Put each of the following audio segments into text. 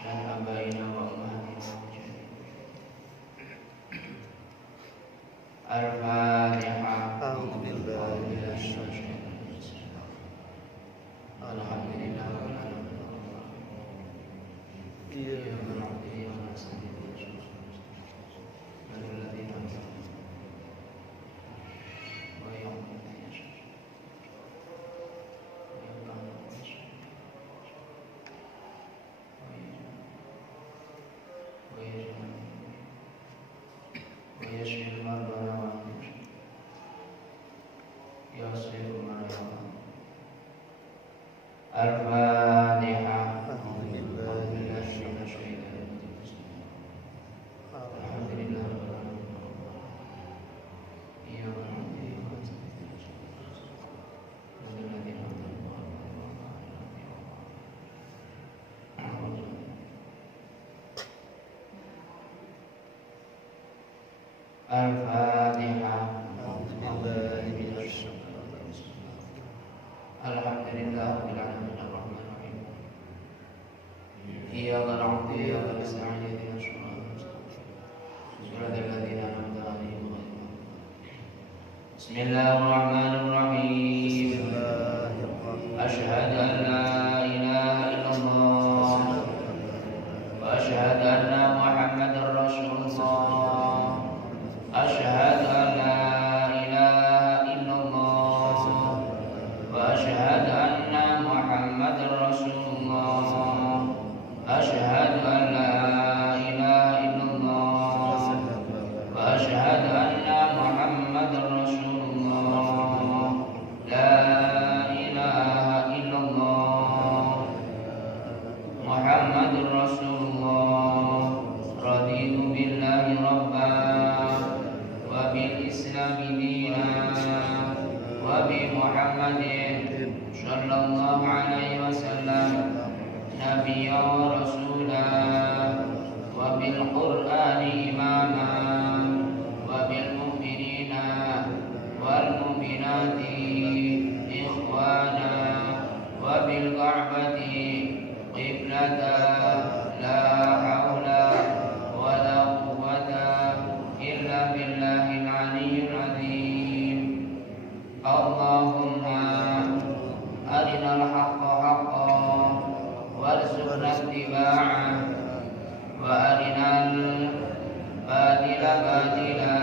dan abaina wa ummahatina wajahina. Al-Fatihah. Alhamdulillah. Al-Fatihah. Al-Fatihah. Alhamdulillah rabbil alamin arrahmanir rahim. Iyyaka na'budu wa iyyaka nasta'in ihdinas siratal ladzina an'amta 'alaihim ghairil maghdubi 'alaihim. Bismillahirrahmanirrahim. Asyhadu an la ilaha illallah wa asyhadu anna Muhammadar Rasulullah. Asyhadu an la ilaha illallah wa asyhadu anna Muhammadar Rasulullah. Asyhadu an la ilaha illallah wa asyhadu anna Muhammadar Rasulullah. La ilaha illallah Muhammadur Rasulullah. Raditu billahi rabban wa bil islami dinan wa bi Muhammadin sallallahu alaihi wasallam nabiyya wa rasula wa bil qur'ani imama wa bil mu'minina wal mu'minati ikhwana wa bil ka'bati qiblata. La haula wa la quwwata illa billahil aliyyil azim. Allahumma arinal haqqa haqqan warzuqna ittiba'ah wa arinal batila batila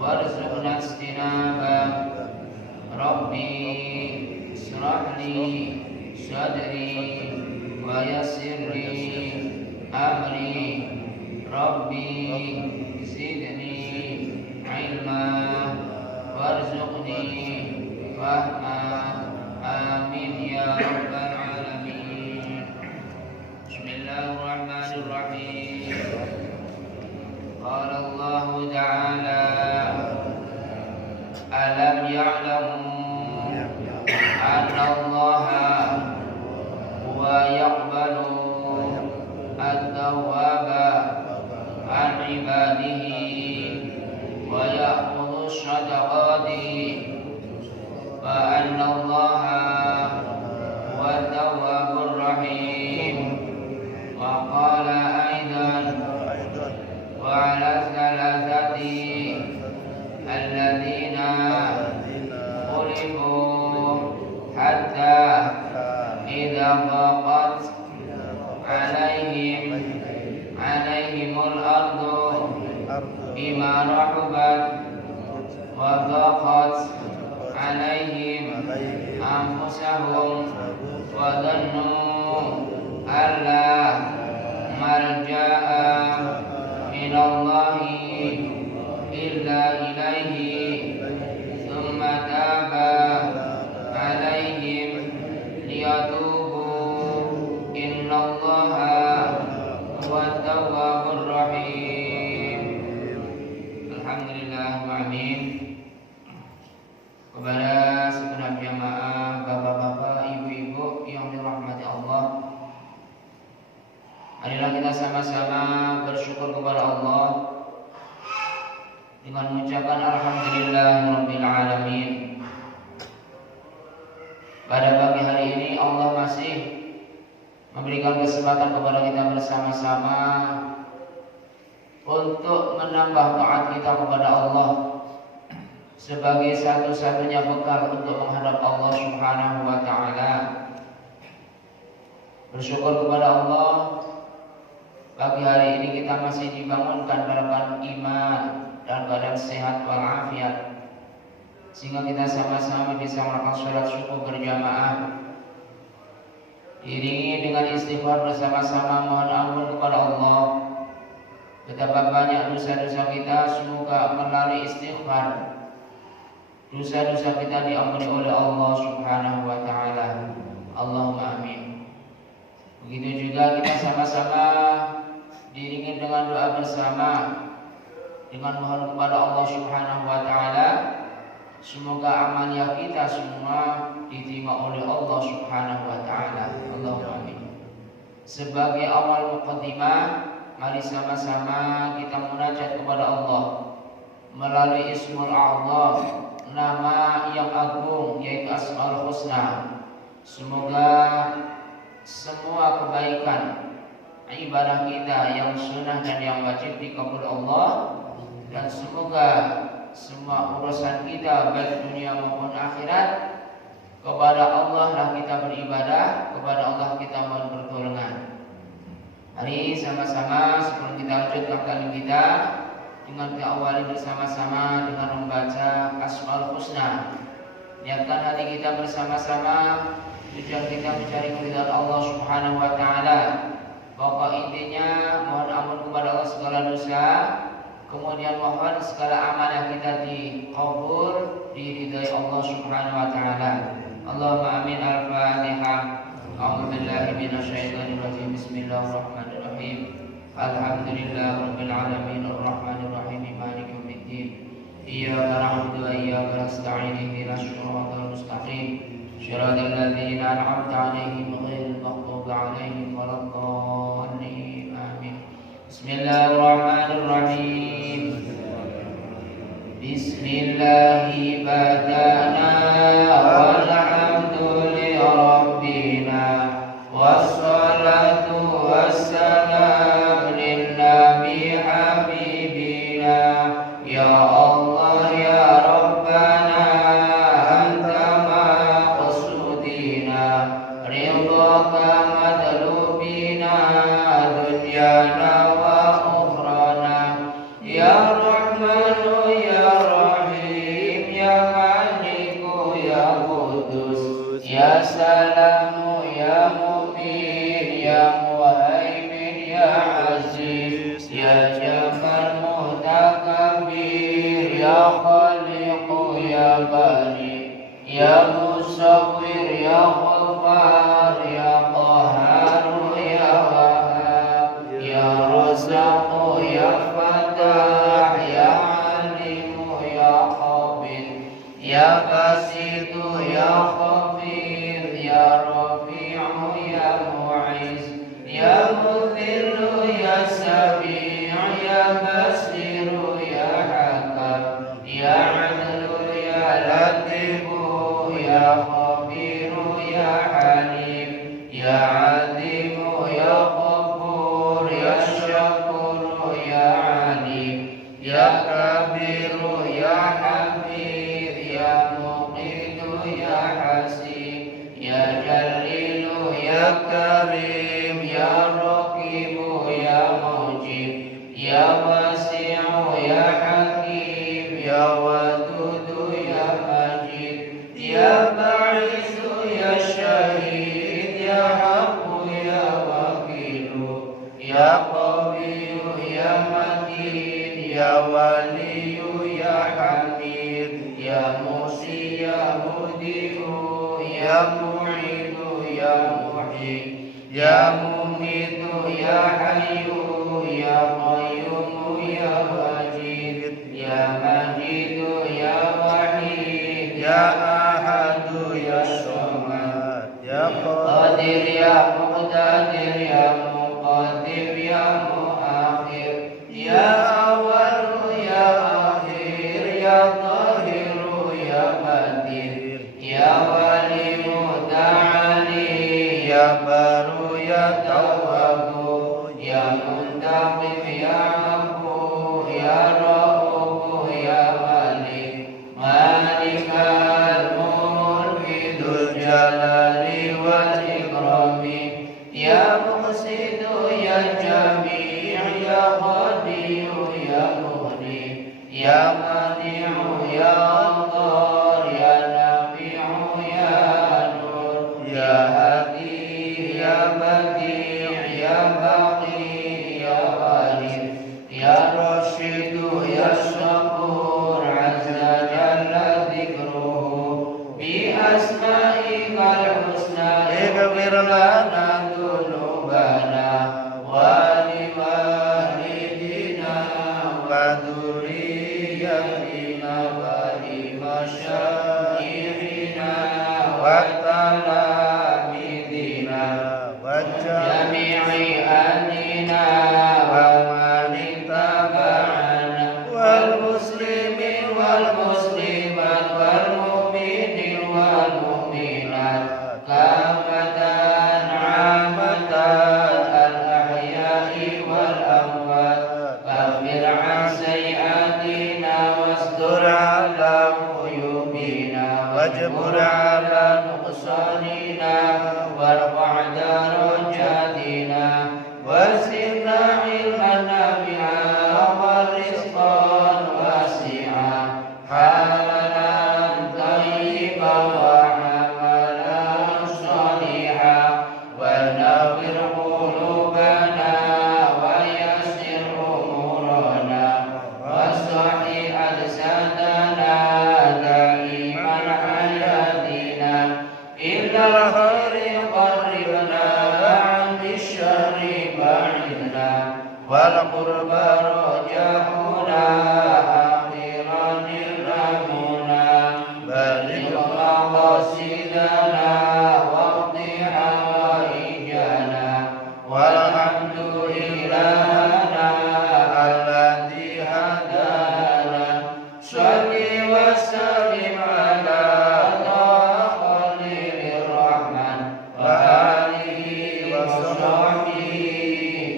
warzuqna ijtinabah. Rabbi ishrah li sadri wa yassir li amri. Rabbi zidni ilma warzuqni fahma. Amin ya rabbal alamin. Bismillahirrahmanirrahim. Qala Allah ta'ala alam ya'lamu anna Allaha huwa yaqbalu at-tawwaba an ibadihi wa ya'khudhu ash-shadaqati wa anna Allaha huwa at-tawwabur rahim. Wa qala aidan wa ala thalathati alladhina khulifu hatta idza dhaqat alaihimul ardu bima rahubat wa dhaqat alaihim anfusahum wa dhannu alla malja'a minallahi illa ilaihi thumma taba alaihim liyatubu innallaha huwa tawwabur rahim. Alhamdulillah wa amin. Kepada segenap jamaah, bapak-bapak, ibu-ibu yang dirahmati Allah, marilah kita sama-sama bersyukur kepada Allah dengan mengucapkan alhamdulillahirabbil alamin. Pada pagi hari ini Allah masih memberikan kesempatan kepada kita bersama-sama untuk menambah taat kita kepada Allah sebagai satu-satunya bekal untuk menghadap Allah Subhanahu wa taala. Bersyukur kepada Allah, pagi hari ini kita masih dibangunkan dalam iman dan badan sehat walafiat, sehingga kita sama-sama bisa melakukan sholat syukur berjamaah, diiringi dengan istighfar bersama-sama mohon ampun kepada Allah. Betapa banyak dosa-dosa kita, semoga melalui istighfar dosa-dosa kita diampuni oleh Allah Subhanahu wa taala. Allahumma amin. Begitu juga kita sama-sama diiringi dengan doa bersama dengan mohon kepada Allah Subhanahu wa taala, semoga amalia kita semua diterima oleh Allah Subhanahu wa taala. Allahumma amin. Sebagai awal muqaddimah, mari sama-sama kita munajat kepada Allah melalui Ismul A'zam, nama yang agung yaitu Asmaul Husna. Semoga semua kebaikan ibadah kita yang sunnah dan yang wajib dikabul Allah, dan semoga semua urusan kita baik dunia maupun akhirat kepada Allah lah kita beribadah, kepada Allah kita mohon pertolongan. Mari sama-sama sebelum kita lanjutkan kalim kita dengan kita awali bersama-sama dengan membaca Asmaul Husna. Niatkan hati kita bersama-sama tujuan kita mencari keridhaan Allah Subhanahu wa taala. Pokok intinya mohon ampun kepada Allah segala dosa, kemudian mohon segala amanah kita dikabul, diridhai Allah Subhanahu wa taala. Allahumma amin. Al-Fatihah. A'udzu billahi minasyaitonir rajim. Bismillahirrahmanirrahim. Alhamdulillahirabbil alamin arrahmanir rahim maliki yaumiddin. Iyyaka na'budu wa iyyaka nasta'in ihdinas siratal mustaqim. صراط الذين أنعمت عليهم غير المغضوب عليهم ولا الضالين آمين. بسم الله الرحمن الرحيم. بسم الله بدأنا والحمد لربنا والصلاة والسلام للنبي حبيبنا يا الله يا ربنا مطلوبنا دنيانا وأخرانا يا رحمن يا رحيم يا مالك يا قدوس يا سلام يا مؤمن يا مهيمن يا عزيز يا جبار متكبر يا خالق يا بارئ يا مصور يا غفار يا قهار يا وهاب يا رزاق يا فتاح يا عليم يا خبير يا باسط يا خفير يا رفيع يا معز يا مذل يا سميع يا بصير يا حكم يا عدل يا لطيف يا خبير يا حليم يا عظيم يا غفور يا شكور يا عليم يا كبير يا حفيظ يا مقيت يا حسيب يا جليل يا كريم يا رقيب يا مجيب يا واسع يا حكيم يا ودود يا مجيد يا باعث يا شهيد يا حق يا وكيل يا قوي يا متين يا ولي يا حميد يا موصي يا مهدئ يا معيد يا محيي يا مميت يا حي يا قيوم يا واجد يا مجيد يا وحيد يا أحد يا صمد يا قادر يا مقتدر يا مقدم يا مؤخر يا أول يا آخر يا ظاهر يا باطن يا ولي متعالي يا بر يا الجميع يا قدير يا مغني يا مانع يا ضار يا نافع يا نور يا هادي يا بديع يا باقي يا غالب يا راشد يا شكور عز جل ذكره بأسمائك الحسنى اغفر لنا ذنوبنا ولوالدينا وذريتنا ولمشايخنا وتلاميذنا وجميع أهلنا ومن اتبعنا والمسلمين والمسلمات والمؤمنين والمؤمنات كافة عامة الأحياء والأموات كفر عن سيئاتنا واستر على عيوبنا واجبر على نقصاننا وارفع درجاتنا وزدنا علما نافعا ورزقا واسعا حلالا طيبا وعملا صالحا ونور قلوبنا ويسر امورنا واصلح اجسادنا دائما حياتنا إلا الخير قربنا عن الشر بعدنا والقرب رجعنا أخيرا إرحمنا بلغ مقاصدنا واقض حوائجنا والحمد إلهنا الذي هدانا صل وسلم على خليل الرحمن وآله وصحبه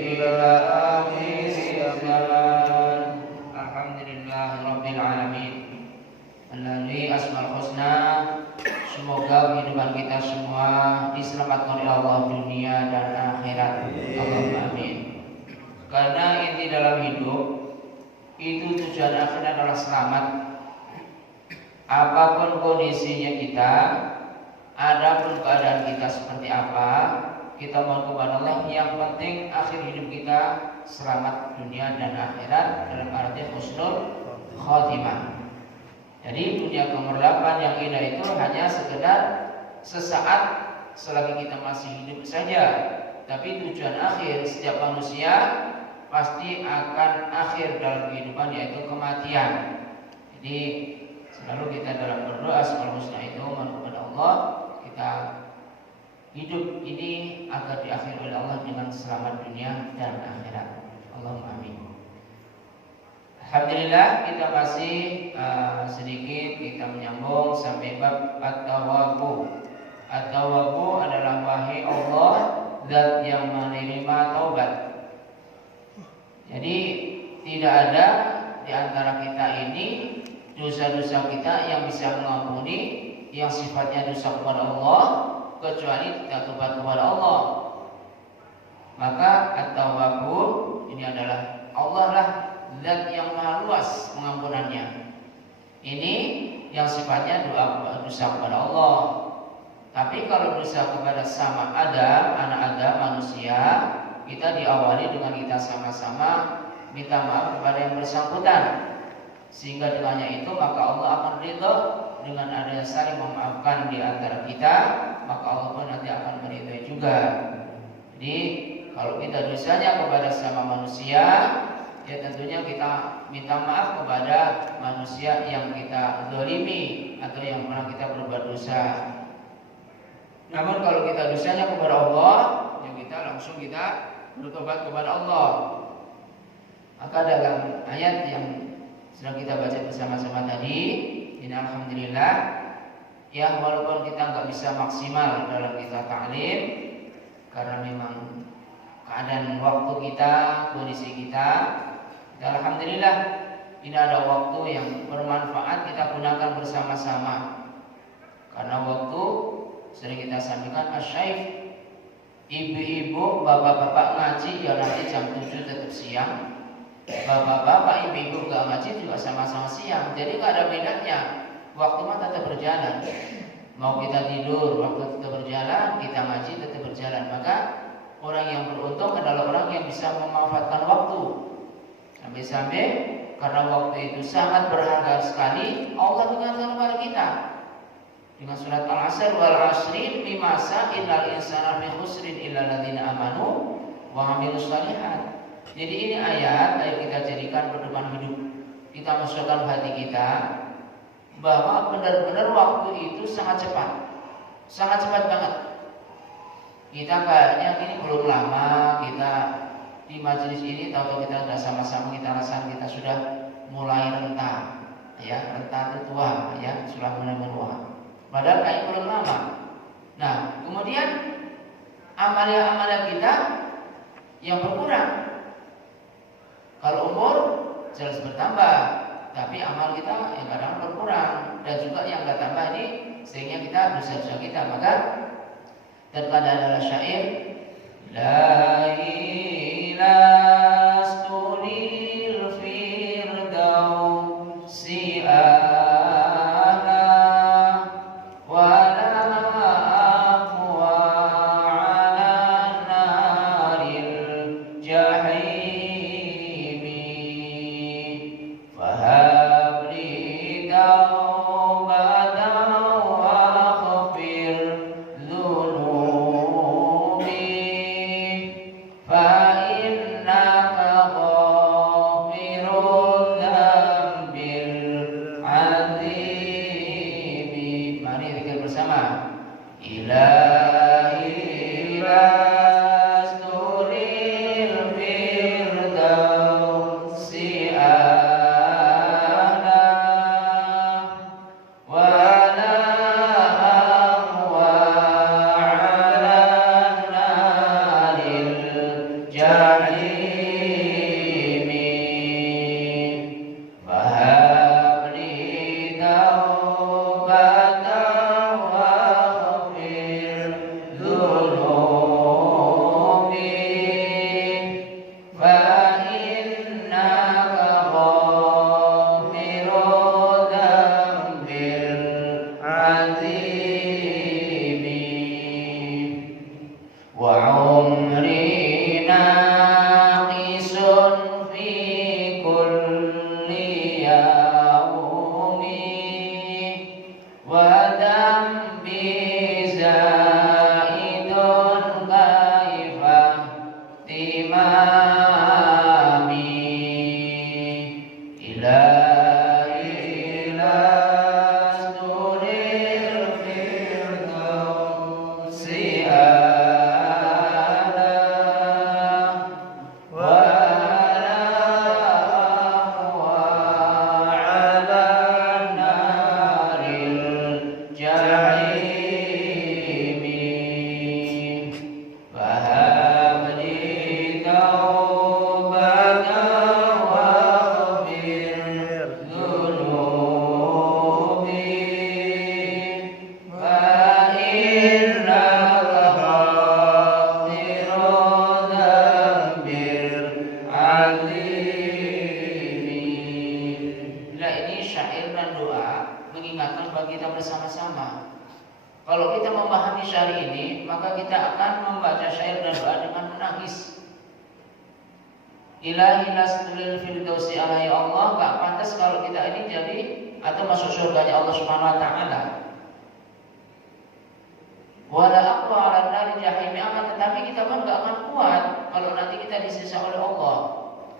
إلى آخر الزمان. Alhamdulillah Rabbil Alamin. Melalui Asmaul Husna, semoga kehidupan kita semua diselamatkan oleh Allah dunia dan akhirat. Allahumma amin. Karena inti dalam hidup itu tujuan akhir adalah selamat. Apapun kondisinya kita, adapun keadaan kita seperti apa, kita mohon kepada Allah. Yang penting akhir hidup kita selamat dunia dan akhirat, dalam arti husnul khotimah. Jadi dunia kemerlapan yang indah itu hanya sekedar sesaat selagi kita masih hidup saja. Tapi tujuan akhir setiap manusia pasti akan akhir dalam kehidupan, yaitu kematian. Jadi selalu kita dalam berdoa Asmaul Husna itu mohon kepada Allah kita hidup ini agar diakhiri oleh Allah dengan selamat dunia dan akhirat. Allahumma amin. Alhamdulillah kita masih sedikit kita menyambung sampai bab at-tawwabu. At-tawwabu adalah wahai Allah zat yang menerima taubat. Jadi tidak ada di antara kita ini dosa-dosa kita yang bisa mengampuni yang sifatnya dosa kepada Allah kecuali kita tobat kepada Allah. Maka at-tawwabu ini adalah Allah lah zat yang maha luas pengampunannya. Ini yang sifatnya dosa kepada Allah. Tapi kalau dosa kepada sama Adam, anak Adam, manusia, kita diawali dengan kita sama-sama minta maaf kepada yang bersangkutan. Sehingga dengannya itu maka Allah akan ridho dengan adanya saling memaafkan di antara kita, maka Allah pun nanti akan meridhoi juga. Jadi kalau kita dosanya kepada sama manusia, ya tentunya kita minta maaf kepada manusia yang kita zalimi atau yang pernah kita berbuat dosa. Namun kalau kita dosanya kepada Allah, ya kita langsung bertobat kepada Allah. Maka dalam ayat yang sedang kita baca bersama-sama tadi, ini alhamdulillah, ya walaupun kita nggak bisa maksimal dalam kita ta'lim, karena memang keadaan waktu kita, kondisi kita, dan alhamdulillah ini ada waktu yang bermanfaat kita gunakan bersama-sama. Karena waktu sering kita sampaikan asyaif, Ibu-ibu, bapak-bapak ngaji ya nanti jam 7 tetap siang. Bapak-bapak, ibu-ibu nggak ngaji juga sama-sama siang. Jadi nggak ada bedanya. Waktu mah tetap berjalan. Mau kita tidur, waktu tetap berjalan, kita ngaji tetap berjalan. Maka orang yang beruntung adalah orang yang bisa memanfaatkan waktu. Sampai-sampai karena waktu itu sangat berharga sekali, Allah mengingatkan kepada kita dengan surat Al-Asr wal 'asri mimasa innal insana fi khusrin illa alladziina amanu wa 'amilus shalihat. Jadi ini ayat kita jadikan pedoman hidup. Kita masukkan hati kita bahwa benar-benar waktu itu sangat cepat. Sangat cepat banget. Kita kayaknya ini belum lama kita di majelis ini, tahu kita sudah sama-sama kita rasakan kita sudah mulai renta, ya, renta itu tua, ya, sudah mulai menua. Padahal kayak belum lama. Nah, kemudian amalia-amalia kita yang berkurang. Kalau umur jelas bertambah, tapi amal kita yang kadang berkurang, dan juga yang nggak tambah ini sehingga kita dosa-dosa kita. Maka terkadang adalah syair la ilastu lil firdausi Ilahi nasdulil firdausi ala ya Allah, gak pantas kalau kita ini jadi atau masuk surganya Allah Subhanahu wa taala. Wala aqwa ala nari jahim, akan tetapi kita pun gak akan kuat kalau nanti kita disiksa oleh Allah.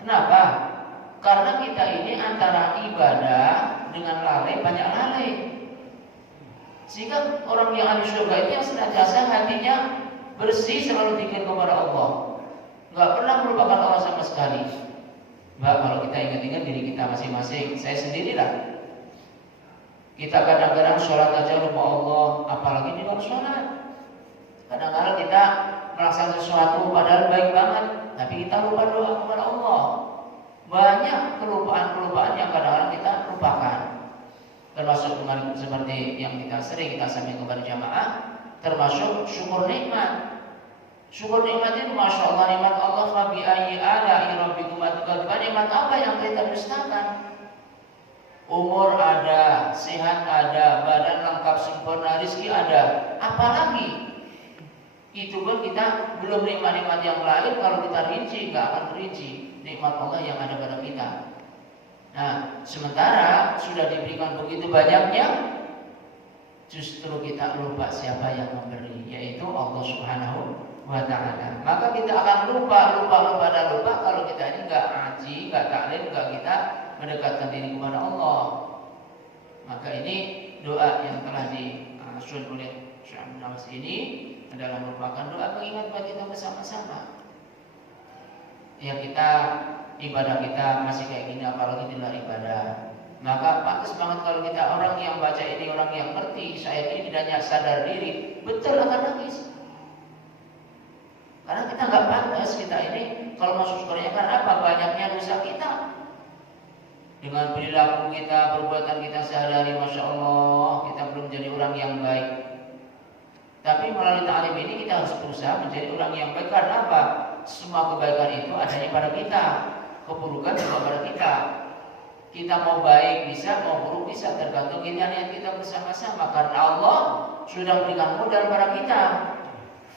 Kenapa? Karena kita ini antara ibadah dengan lalai, banyak lalai. Sehingga orang yang ahli surga itu yang senantiasa hatinya bersih, selalu pikir kepada Allah. Nggak pernah melupakan Allah sama sekali. Mbak, kalau kita ingat-ingat diri kita masing-masing, saya sendirilah. Kita kadang-kadang sholat aja lupa Allah, apalagi di luar sholat. Kadang-kadang kita melaksanakan sesuatu padahal baik banget, tapi kita lupa doa kepada Allah. Banyak kelupaan-kelupaan yang kadang-kadang kita lupakan. Termasuk seperti yang kita sering kita sampaikan kepada jamaah, termasuk syukur nikmat. Syukur nikmat itu Masya Allah, nikmat Allah. Fabi ayyi ala'i rabbikuma tukadziban. Nikmat apa yang kita dustakan? Umur ada, sehat ada, badan lengkap sempurna, rezeki ada. Apalagi itu pun kita belum nikmat-nikmat yang lain. Kalau kita rinci, nggak akan rinci nikmat Allah yang ada pada kita. Nah, sementara sudah diberikan begitu banyaknya, justru kita lupa siapa yang memberi, yaitu Allah Subhanahu wa Ta'ala. Maka kita akan lupa kalau kita ini nggak ngaji, nggak taklim, nggak kita mendekatkan diri kepada Allah. Maka ini doa yang telah disusun oleh Syekh Nawas ini adalah merupakan doa pengingat buat kita bersama-sama. Ya, kita ibadah kita masih kayak gini, apalagi di luar ibadah. Maka pantas banget kalau kita orang yang baca ini, orang yang ngerti syahid ini dan sadar diri, betul akan nangis. Karena kita nggak pantas kita ini kalau masuk surga, karena apa? Banyaknya dosa kita. Dengan perilaku kita, perbuatan kita sehari-hari, Masya Allah, kita belum jadi orang yang baik. Tapi melalui ta'lim ini kita harus berusaha menjadi orang yang baik. Karena apa? Semua kebaikan itu adanya pada kita, keburukan juga pada kita. Kita mau baik bisa, mau buruk bisa, tergantung niat kita bersama-sama. Karena Allah sudah berikan modal pada kita.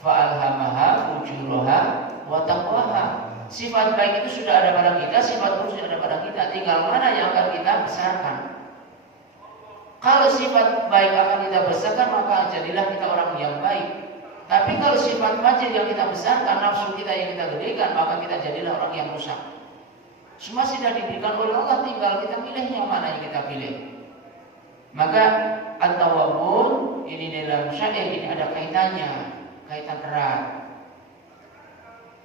Fa'alhamaha fujuraha wa taqwaha. Sifat baik itu sudah ada pada kita, sifat buruk sudah ada pada kita. Tinggal mana yang akan kita besarkan. Kalau sifat baik akan kita besarkan, maka jadilah kita orang yang baik. Tapi kalau sifat fajir yang kita besarkan, nafsu kita yang kita gedekan, maka kita jadilah orang yang rusak. Semua sudah diberikan oleh Allah, tinggal kita pilih yang mana yang kita pilih. Maka at-tawabbun ini dalam syair ini ada kaitannya, kaitan erat.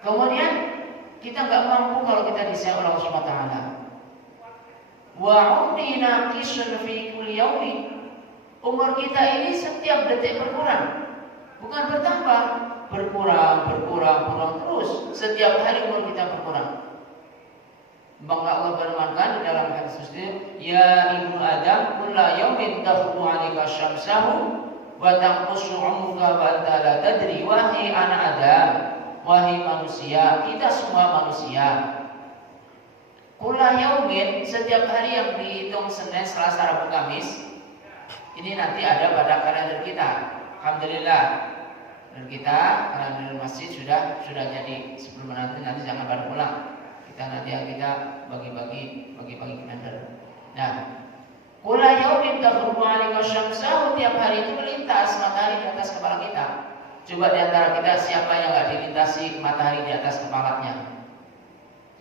Kemudian kita nggak mampu kalau kita disayang oleh Allah Subhanahu wa taala. Wa umri naqisun fi kulli yawmin. Umur kita ini setiap detik berkurang. Bukan bertambah, berkurang terus. Setiap hari umur kita berkurang. Maka Allah berfirman di dalam hadis Muslim, ya ibnu Adam, kulla yawmin takhdu 'alaika syamsahu wa tanqusu 'umruka wa anta la tadri. Wahai anak Adam, wahai manusia, kita semua manusia. Kulla yawmin, setiap hari yang dihitung Senin, Selasa, Rabu, Kamis, ini nanti ada pada kalender kita. Alhamdulillah. Dan kita kalender masjid sudah jadi. Sebelum nanti jangan pada pulang. Nanti kita bagi-bagi kalender. Nah, kula yaumin takhruju 'alaika syamsahu, tiap hari itu melintas matahari di atas kepala kita. Coba di antara kita siapa yang enggak dilintasi matahari di atas kepalanya?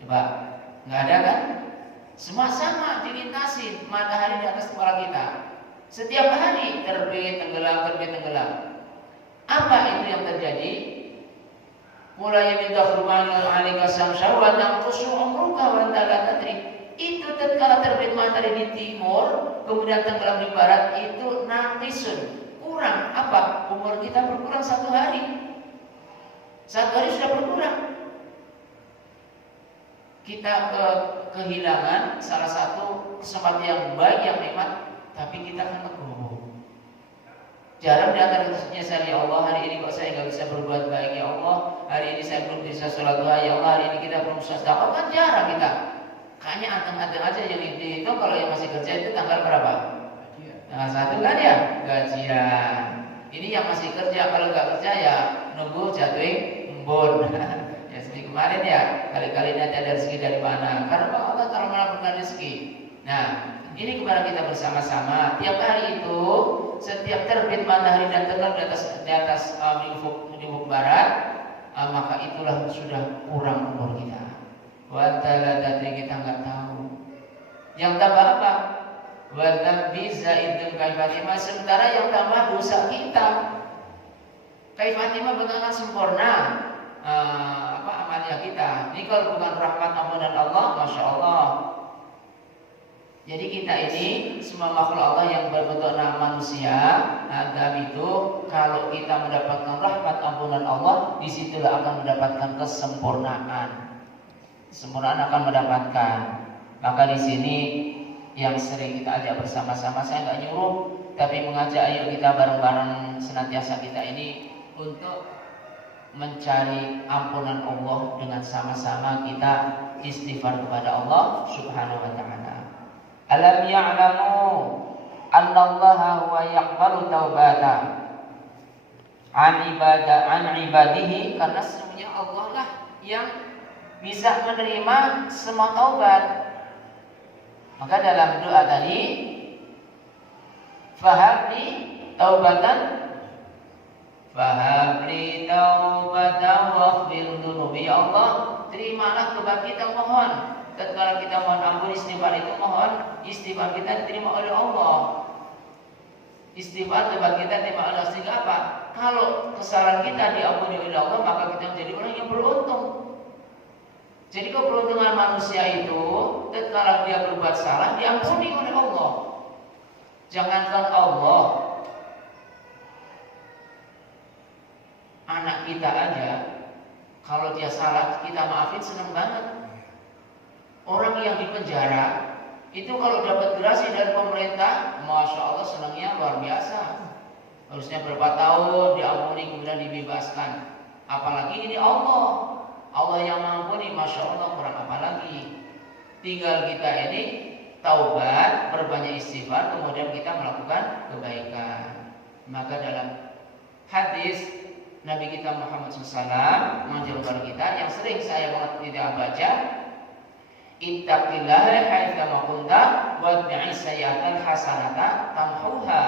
Coba, enggak ada kan? Semua sama dilintasi matahari di atas kepala kita. Setiap hari terbit tenggelam. Apa itu yang terjadi? Mulai minta khurban alika samsya wa tanqusu umruka wa anta la tadri. Itu tatkala terbit matahari di timur, kemudian tenggelam di barat, itu naqisun, kurang. Apa? Umur kita berkurang 1 hari. 1 hari sudah berkurang. Kita kehilangan salah satu kesempatan yang baik, yang nikmat, tapi kita akan legowo. Jarang di antara kita, ya Allah, hari ini kok saya nggak bisa berbuat baik, ya Allah, hari ini saya belum bisa sholat duha, ya Allah, hari ini kita belum bisa sedekah. Kan jarang kita. Kayaknya anteng-anteng aja yang itu kalau yang masih kerja itu tanggal berapa? Tanggal 1 kan ya, gajian. Ini yang masih kerja, kalau nggak kerja ya nunggu jatuhin embun. Ya seperti kemarin ya, kali-kali nanti ada rezeki dari mana? Karena Allah kalau melakukan rezeki. Nah, ini kepada kita bersama-sama. Tiap hari itu, setiap terbit matahari dan tenggelam di atas ufuk barat, maka itulah sudah kurang umur kita. Wa ta'ala tadi kita nggak tahu. Yang tambah apa? Wa tabbi zaidun kaifatima, sementara yang tambah dosa kita. Kaifatima bukan sempurna amalnya kita. Ini kalau bukan rahmat ampunan Allah, Masya Allah. Jadi kita ini semua makhluk Allah yang berbentuk manusia, Adam itu kalau kita mendapatkan rahmat ampunan Allah, disitulah akan mendapatkan kesempurnaan. Kesempurnaan akan mendapatkan. Maka di sini yang sering kita ajak bersama-sama, saya nggak nyuruh, tapi mengajak ayo kita bareng-bareng senantiasa kita ini untuk mencari ampunan Allah dengan sama-sama kita istighfar kepada Allah Subhanahu wa taala. Alam ya'lamu anna Allah huwa yaqbalu taubata an ibadihi, karena sesungguhnya Allah lah yang bisa menerima semua taubat. Maka dalam doa tadi, fahabli taubatan waghfir dzunubi, ya Allah terimalah tobat kita, mohon tatkala kita mohon ampun istighfar itu, mohon istighfar kita diterima oleh Allah. Istighfar tobat kita diterima oleh Allah, sehingga apa? Kalau kesalahan kita diampuni oleh Allah, maka kita menjadi orang yang beruntung. Jadi keberuntungan manusia itu tatkala dia berbuat salah diampuni oleh Allah. Jangankan Allah, anak kita aja kalau dia salah kita maafin senang banget. Orang yang di penjara itu kalau dapat gerasi dari pemerintah, masya Allah senangnya luar biasa. Harusnya berapa tahun diampuni kemudian dibebaskan. Apalagi ini Allah yang mengampuni, masya Allah, kurang apa lagi. Tinggal kita ini taubat, berbanyak istighfar, kemudian kita melakukan kebaikan. Maka dalam hadis Nabi kita Muhammad SAW mengajarkan kita yang sering saya banget tidak baca, ittaqillaha haitsu ma kunta wattaqis sayyi'atal hasanata tamhuha,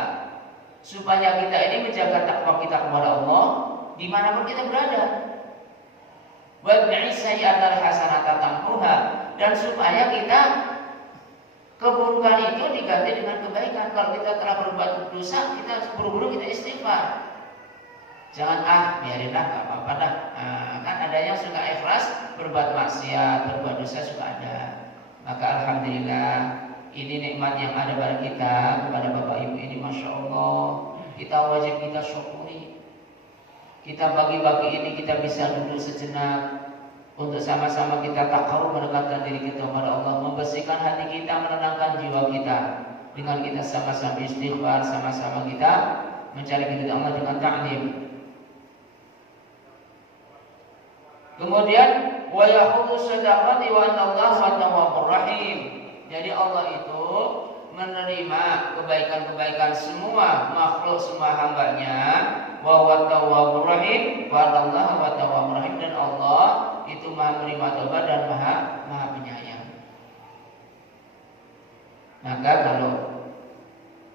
supaya kita ini menjaga takwa kita kepada Allah dimanapun kita berada. Wattaqis sayyi'atal hasanata tamhuha, dan supaya kita keburukan itu diganti dengan kebaikan. Kalau kita telah berbuat dosa, kita buru-buru kita istighfar. Jangan biarinlah, gak apa-apa dah. Kan ada yang suka ikhlas berbuat maksiat, berbuat dosa suka ada. Maka alhamdulillah ini nikmat yang ada pada kita, kepada Bapak Ibu ini, masya Allah. Kita wajib kita syukuri. Kita pagi-pagi ini kita bisa duduk sejenak untuk sama-sama kita takarub mendekatkan diri kita kepada Allah, membersihkan hati kita, menenangkan jiwa kita dengan kita sama-sama istighfar, sama-sama kita mencari ridha Allah dengan ta'lim. Kemudian wa yaqulu sadaqati wa anna Allah tawwabur rahim. Jadi Allah itu menerima kebaikan-kebaikan semua makhluk, semua hambanya. Wa huwa tawwabur rahim, wa anna Allah tawwabur rahim, dan Allah itu Maha menerima taubat dan Maha penyayang. Maka kalau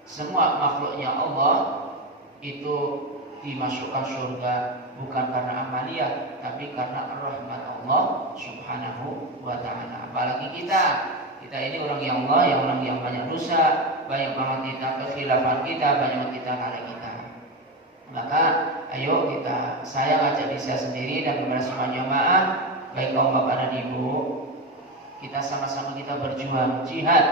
semua makhluknya Allah itu dimasukkan surga bukan karena amalia, tapi karena rahmat Allah Subhanahu wa taala. Apalagi kita ini orang yang Allah, orang yang banyak dosa, banyak banget kita kekhilafan kita, banyak kita kali kita. Maka ayo saya ngajak diri saya sendiri dan kepada semua jamaah, baik kaum bapak dan ibu, kita sama-sama kita berjuang jihad.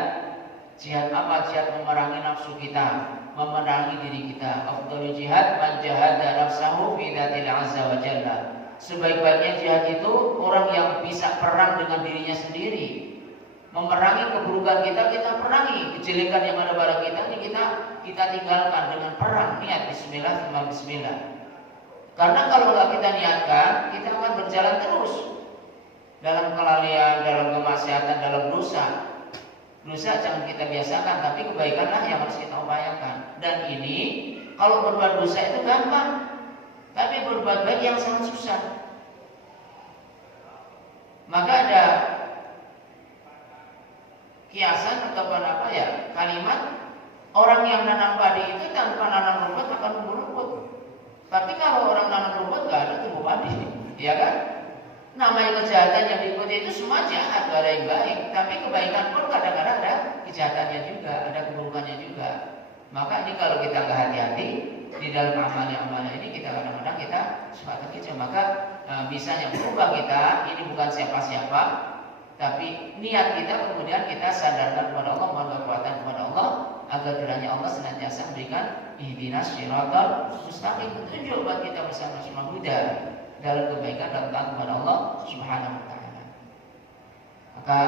Jihad apa? Jihad memerangi nafsu kita, memerangi diri kita. Afdhalul jihad man jahada nafsahu fi dzatil azza wa jalla. Sebaik-baiknya jihad itu orang yang bisa perang dengan dirinya sendiri. Memerangi keburukan kita perangi. Kejelekan yang ada pada kita ini kita tinggalkan dengan perang. Niat bismillah, cuma bismillah. Karena kalau nggak kita niatkan, kita akan berjalan terus dalam kelalaian, dalam kemaksiatan, dalam dosa. Dosa jangan kita biasakan, tapi kebaikanlah yang harus kita upayakan. Dan ini kalau berbuat dosa itu gampang, tapi berbuat baik yang sangat susah. Maka ada kiasan atau apa ya, kalimat orang yang nanam padi itu tanpa nanam rumput akan tumbuh rumput. Tapi kalau orang nanam rumput nggak ada tumbuh padi, ya kan? Namanya kejahatan yang diikuti itu semua jahat, gak ada yang baik. Tapi kebaikan pun kadang-kadang ada kejahatannya juga, ada keburukannya juga. Maka ini kalau kita nggak hati-hati di dalam amalan-amalan ini, kita kadang-kadang kita suka terkecoh. Maka bisanya berubah kita, ini bukan siapa-siapa, tapi niat kita kemudian kita sadarkan kepada Allah, mohon kekuatan kepada Allah agar kiranya Allah senantiasa memberikan ihdinas shiratal mustaqim, petunjuk buat kita bersama-sama Buddha dalam kebaikan dan taat kepada Allah Subhanahu wa taala. Maka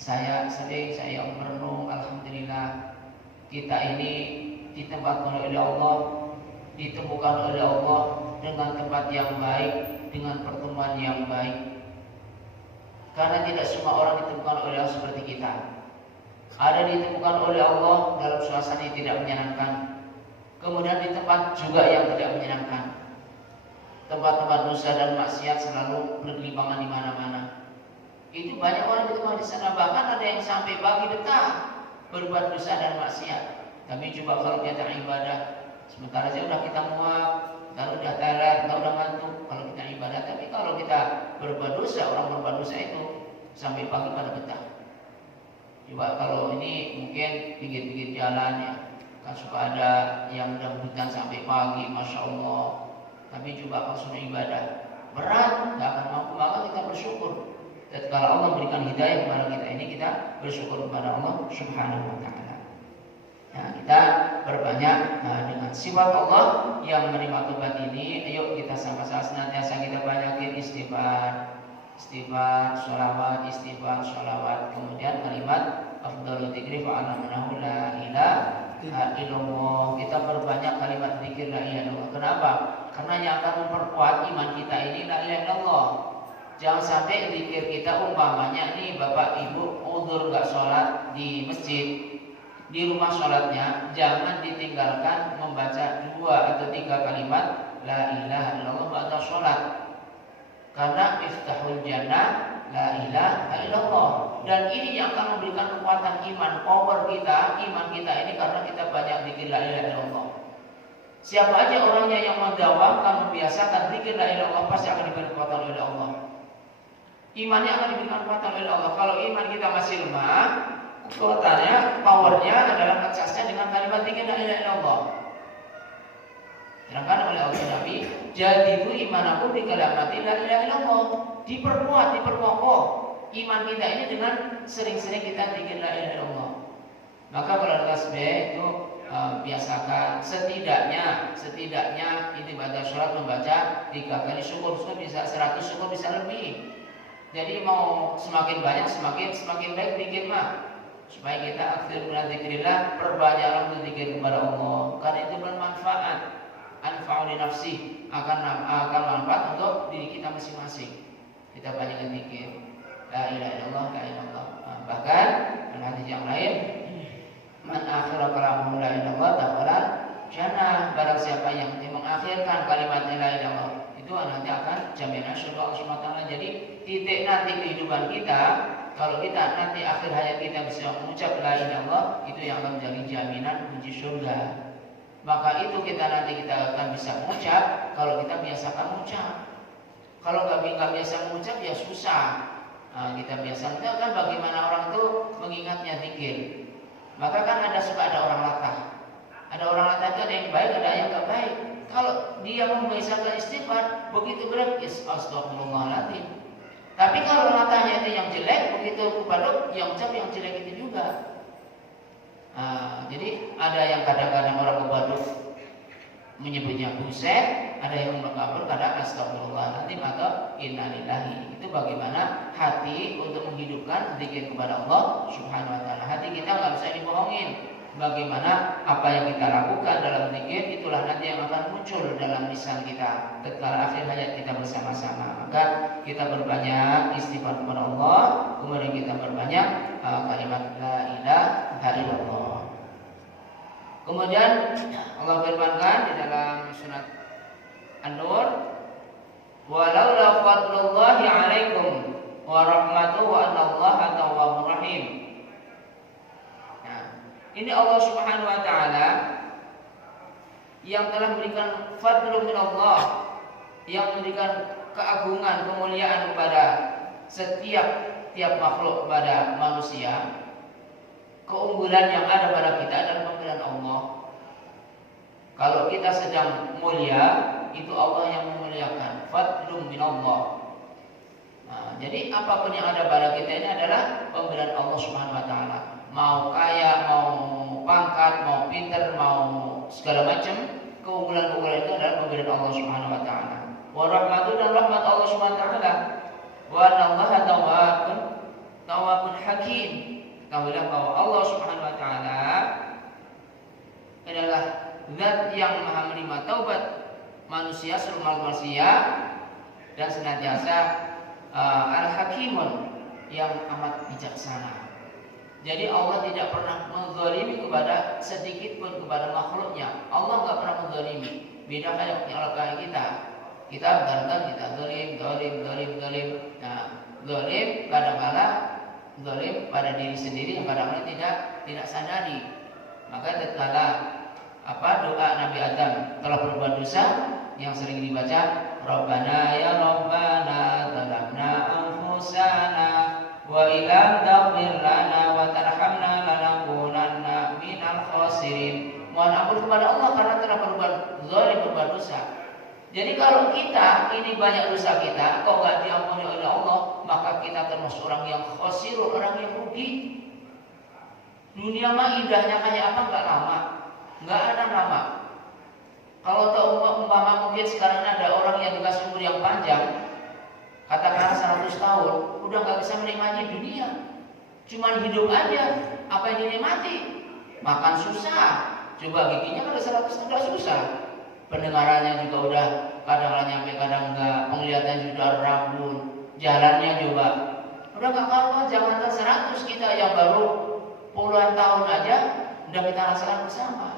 saya merenung, alhamdulillah kita ini ditempatkan oleh Allah, ditemukan oleh Allah dengan tempat yang baik, dengan pertemuan yang baik. Karena tidak semua orang ditemukan oleh Allah seperti kita. Ada ditemukan oleh Allah dalam suasana yang tidak menyenangkan, kemudian di tempat juga yang tidak menyenangkan. Tempat-tempat dosa dan maksiat selalu bergelimpangan di mana-mana. Itu banyak orang ditemukan di sana, bahkan ada yang sampai pagi betah berbuat dosa dan maksiat. Tapi coba kalau kita ibadah, sementara aja udah kita muak, kalau udah teler, kalau udah ngantuk, kalau kita ibadah. Tapi kalau kita berbuat dosa, orang berbuat dosa itu sampai pagi pada betah. Coba kalau ini mungkin pinggir-pinggir jalan ya, kan suka ada yang rambutan sampai pagi, masya Allah. Tapi coba kalau sudah ibadah berat, nggak akan mampu, maka kita bersyukur. Dan kalau Allah berikan hidayah kepada kita ini, kita bersyukur kepada Allah Subhanahu Wa Taala. Nah, kita berbanyak dengan sifat Allah yang menerima tobat ini. Ayo kita sama-sama senantiasa kita banyakin istighfar, sholawat, sholawat. Kemudian kalimat afdhalu dzikri fa'ala manahu la ilaha illallah. Kita perbanyak kalimat zikir la ilaha illallah. Kenapa? Karena yang akan memperkuat iman kita ini la ilaha illallah. Jangan sampai zikir kita umpamanya nih Bapak Ibu udzur enggak sholat di masjid, di rumah sholatnya jangan ditinggalkan membaca 2 atau 3 kalimat la ilaha illallah ba'da sholat. Karena miftahul jannah la ilaha illallah. Dan ini yang akan memberikan kekuatan iman, power kita, iman kita ini karena kita banyak zikir la ilaha illallah. Siapa aja orangnya yang mendawamkan, membiasakan zikir la ilaha illallah pasti akan diberi kekuatan oleh Allah. Imannya akan diberikan kekuatan oleh Allah. Kalau iman kita masih lemah, kekuatannya, powernya adalah ngecasnya dengan kalimat zikir la ilaha illallah. Terangkan oleh Allah Nabi, jadiku imanakum bi kalimati la ilaha illallah. Diperkuat, diperkokoh iman kita ini dengan sering-sering kita zikir la ilaha illallah. Maka kalau tasbih itu biasakan setidaknya itu pada sholat membaca 3 kali, syukur bisa 100, syukur bisa lebih. Jadi mau semakin banyak semakin baik bikin mah. Supaya kita aktif dengan zikrillah, perbanyaklah berzikir kepada Allah. Karena itu bermanfaat. Anfa'u li nafsi, akan manfaat untuk diri kita masing-masing. Kita banyak zikir la ilaha illallah, la ilaha illallah. Bahkan dalam hadis yang lain, man akhira kalamu la ilaha illallah dakhala jannah. Barang siapa yang mengakhirkan kalimat la ilaha illallah, itu nanti akan jaminan surga Allah Subhanahu wa taala. Jadi titik nanti kehidupan kita, kalau kita nanti akhir hayat kita bisa mengucap la ilaha illallah, itu yang akan menjadi jaminan kunci surga. Maka itu kita akan bisa mengucap kalau kita biasakan mengucap. Kalau nggak biasa mengucap ya susah. Nah, kita biasa mengucap kan bagaimana orang itu mengingatnya zikir. Maka kan suka ada orang latah. Ada orang latah itu ada yang baik, ada yang nggak baik. Kalau dia membiasakan istighfar, begitu berat, astagfirullahaladzim. Tapi kalau latahnya itu yang jelek, begitu kepada yang ucap yang jelek itu juga. Jadi ada yang kadang-kadang orang kebaduk menyebutnya buset, ada yang mengkabur kadang astagfirullahaladzim atau innalillahi. Itu bagaimana hati untuk menghidupkan zikir kepada Allah Subhanahu wa taala. Hati kita nggak bisa dibohongin. Bagaimana apa yang kita lakukan dalam zikir, itulah nanti yang akan muncul dalam lisan kita tatkala akhir hayat kita bersama-sama. Maka kita berbanyak istighfar kepada Allah, kemudian kita berbanyak kalimat la ilaha illallah. Kemudian Allah firmankan di dalam surat An-Nur, walaula fadlullahi 'alaikum wa rahmatuhu wa anallaha tawwabur rahim. Nah, ini Allah Subhanahu wa taala yang telah memberikan fadlu min Allah, yang memberikan keagungan, kemuliaan kepada setiap makhluk, pada manusia. Keunggulan yang ada pada kita adalah pemberian Allah. Kalau kita sedang mulia, itu Allah yang memuliakan. Fadlun min Allah. Nah, jadi apapun yang ada pada kita ini adalah pemberian Allah Subhanahu wa taala. Mau kaya, mau pangkat, mau pintar, mau segala macam, keunggulan-keunggulan itu adalah pemberian Allah Subhanahu wa taala. Wa rahmatu, dan rahmat Allah Subhanahu wa taala. Wa anallaha tawwabun hakim. Ketahuilah bahwa Allah Subhanahu wa taala adalah zat yang maha menerima taubat, manusia, seluruh manusia, dan senantiasa al-hakimun, yang amat bijaksana. Jadi Allah tidak pernah menzalimi kepada sedikit pun kepada makhluknya. Allah nggak pernah menzalimi. Beda kayak kita. Kita kadang-kadang kita zalim. Nah, zalim kadang-kadang zalim pada diri sendiri yang kadang-kadang tidak sadari. Maka tatkala doa Nabi Adam telah berbuat dosa yang sering dibaca, Rabbana ya Rabbana zalamna anfusana wa illam taghfir lana wa tarhamna lanakunanna minal khasirin. Mohon ampun kepada Allah karena telah berbuat zalim, berbuat dosa. Jadi kalau kita ini banyak dosa kita, kok nggak diampuni oleh Allah, maka kita termasuk orang yang khasirun, orang yang rugi. Dunia mah indahnya kayak apa nggak lama, nggak ada lama. Kalau tahu umpama mungkin sekarang ada orang yang dikasih umur yang panjang, katakanlah 100 tahun, udah nggak bisa menikmati dunia. Cuman hidup aja, apa yang dinikmati? Makan susah, coba giginya pada 100 udah susah. Pendengarannya juga udah kadang-kadang nyampe, kadang enggak. Penglihatannya juga rabun, jalannya juga udah nggak karuan. Jangankan 100, kita yang baru puluhan tahun aja udah kita rasakan bersama.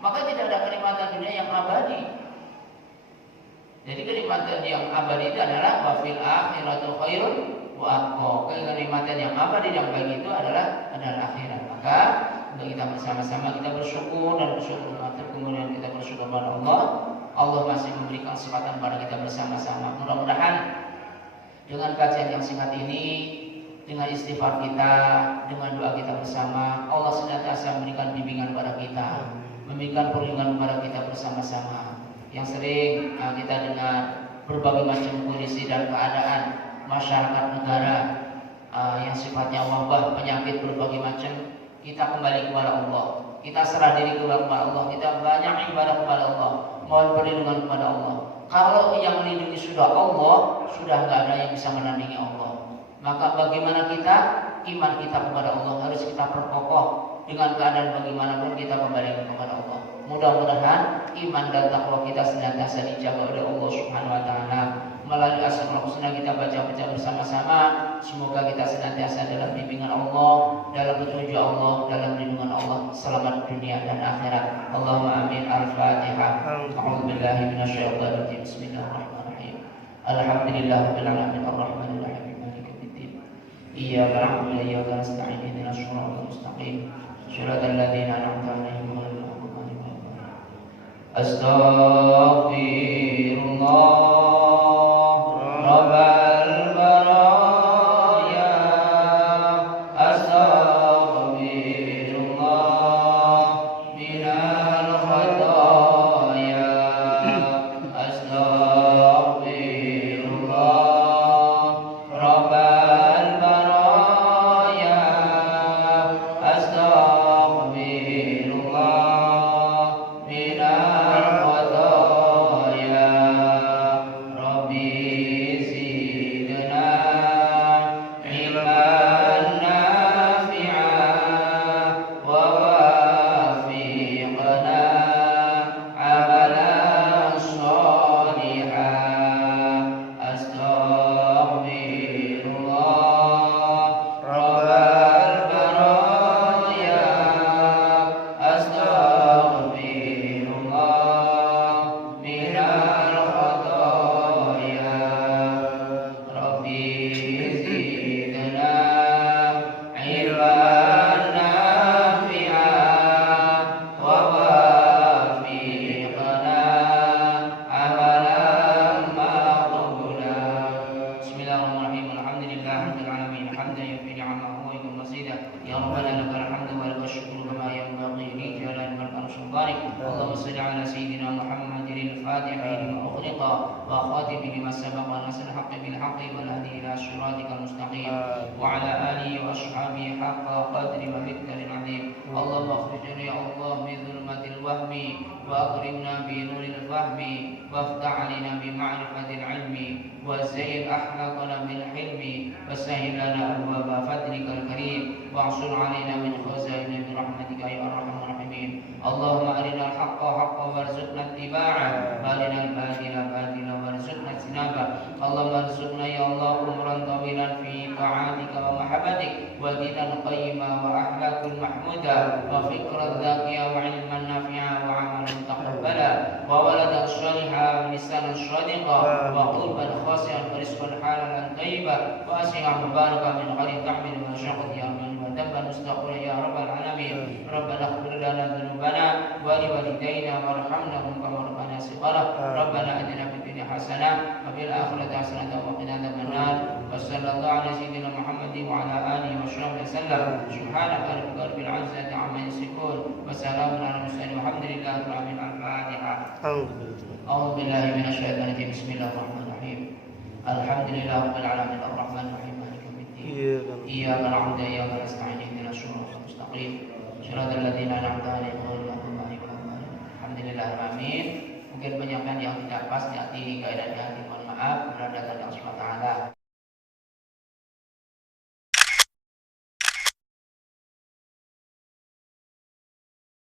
Maka tidak ada kenikmatan dunia yang abadi. Jadi kenikmatan yang abadi itu adalah wa fil akhirati khairun wa abqa. Kenikmatan yang abadi yang baik itu adalah akhirat. Maka untuk kita bersama-sama kita bersyukur dan bersyukur kemudian kita bersyukur kepada Allah. Allah masih memberikan kesempatan kepada kita bersama-sama. Mudah-mudahan dengan kajian yang singkat ini, dengan istighfar kita, dengan doa kita bersama, Allah senantiasa memberikan bimbingan kepada kita, memberikan perlindungan kepada kita bersama-sama. Yang sering kita dengar berbagai macam kondisi dan keadaan masyarakat negara yang sifatnya wabah, penyakit berbagai macam, kita kembali kepada Allah. Kita serah diri kepada Allah, kita banyak ibadah kepada Allah, mohon perlindungan kepada Allah. Kalau yang melindungi sudah Allah, sudah nggak ada yang bisa menandingi Allah. Maka bagaimana kita, iman kita kepada Allah harus kita perkokoh dengan keadaan bagaimanapun kita kembali kepada Allah. Mudah-mudahan iman dan takwa kita senantiasa dijaga oleh Allah Subhanahu wa taala. Melalui Asmaul Husna kita baca-baca bersama-sama, semoga kita senantiasa dalam bimbingan Allah, dalam petunjuk Allah, dalam lindungan Allah, selamat dunia dan akhirat. Allahumma amin. Al-Fatihah. A'udzubillahi minasyaitonir rajim. Bismillahirrahmanirrahim. Alhamdulillahirabbil alamin arrahmanir rahim maliki yaumiddin. Iyyaka na'budu wa iyyaka nasta'in ihdinas siratal mustaqim. Shiratal ladzina an'amta 'alaihim ghairil maghdubi 'alaihim waladdallin. Astaghfirullah. وسهل لنا أبواب فضلك الكريم واعصر علينا من خزائن برحمتك يا أرحم الراحمين. اللهم أرنا الحق حقا وارزقنا اتباعه وأرنا الباطل باطلا وارزقنا اجتنابه. اللهم ارزقنا يا الله عمرا طويلا في طاعتك ومحبتك ودينا قيما وأخلاقا محمودا وفكرا ذاكيا وعلما نافعا وعملا متقبلا وولدا صالحا ولسانا صادقا وقلبا خاشعا ورزقا حلالا طيبا واسعا مباركا من غير تحمل وشقة يا من وذنبا مستغفرا يا رب العالمين. ربنا اغفر لنا ذنوبنا ولوالدينا وارحمنهم كما ربنا صغارا. ربنا اتنا في الدنيا حسنه وفي الاخره حسنه وقنا عذاب النار. وصلى الله على سيدنا محمد وعلى اله وصحبه وسلم. سبحانك رب العزه عما يصفون وسلام على المرسلين والحمد لله رب العالمين. الفاتحه. أعوذ بالله من الشيطان الرجيم. بسم الله الرحمن الرحيم. الحمد لله رب العالمين الرحمن الرحيم مالك يوم الدين. إياك نعبد وإياك نستعين اهدنا الصراط المستقيم صراط الذين أنعمت عليهم غير المغضوب عليهم ولا الضالين. Alhamdulillah amin. Mungkin penyampaian yang tidak pas di hati, kaidah di hati, mohon maaf. Berada dalam Allah Subhanahu wa taala.